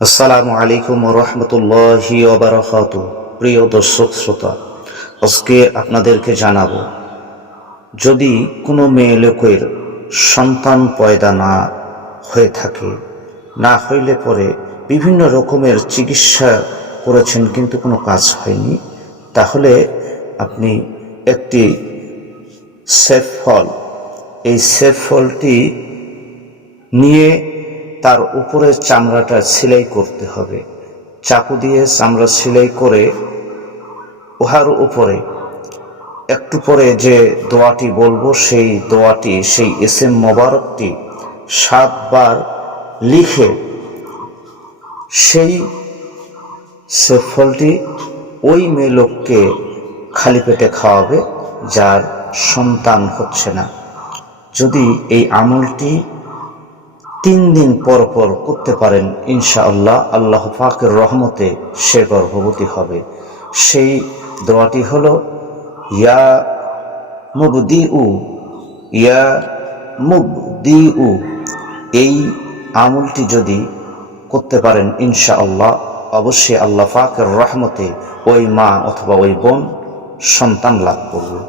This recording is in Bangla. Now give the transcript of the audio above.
আসসালামু আলাইকুম ওয়া রাহমাতুল্লাহি ওয়া বারাকাতুহু। প্রিয় দর্শক শ্রোতা, আজকে আপনাদেরকে জানাবো, যদি কোনো মেয়ে লোকের সন্তান পয়দা না হয়ে থাকে, না হইলে পরে বিভিন্ন রকমের চিকিৎসা করেছেন কিন্তু কোনো কাজ হয়নি, তাহলে আপনি একটি সেফ ফল, এই সেফ ফলটি নিয়ে তার উপরে চামড়াটা সেলাই করতে হবে। চাকু দিয়ে চামড়া সেলাই করে উহার উপরে একটু পরে যে দোয়াটি বলবো, সেই দোয়াটি, সেই এসএম মোবারকটি 7 বার লিখে সেই সেফ ফলটি ওই মেয়ে লোককে খালি পেটে খাওয়াবে যার সন্তান হচ্ছে না। যদি এই আমলটি 3 দিন পর পর করতে পারেন, ইনশাআল্লাহ আল্লাহ পাকের রহমতে সে গর্ভবতী হবে। সেই দোয়াটি হলো, ইয়া মুবদিউ, ইয়া মুবদিউ। এই আমলটি যদি করতে পারেন, ইনশাআল্লাহ অবশ্যই আল্লাহ পাকের রহমতে ওই মা অথবা ওই বোন সন্তান লাভ করবে।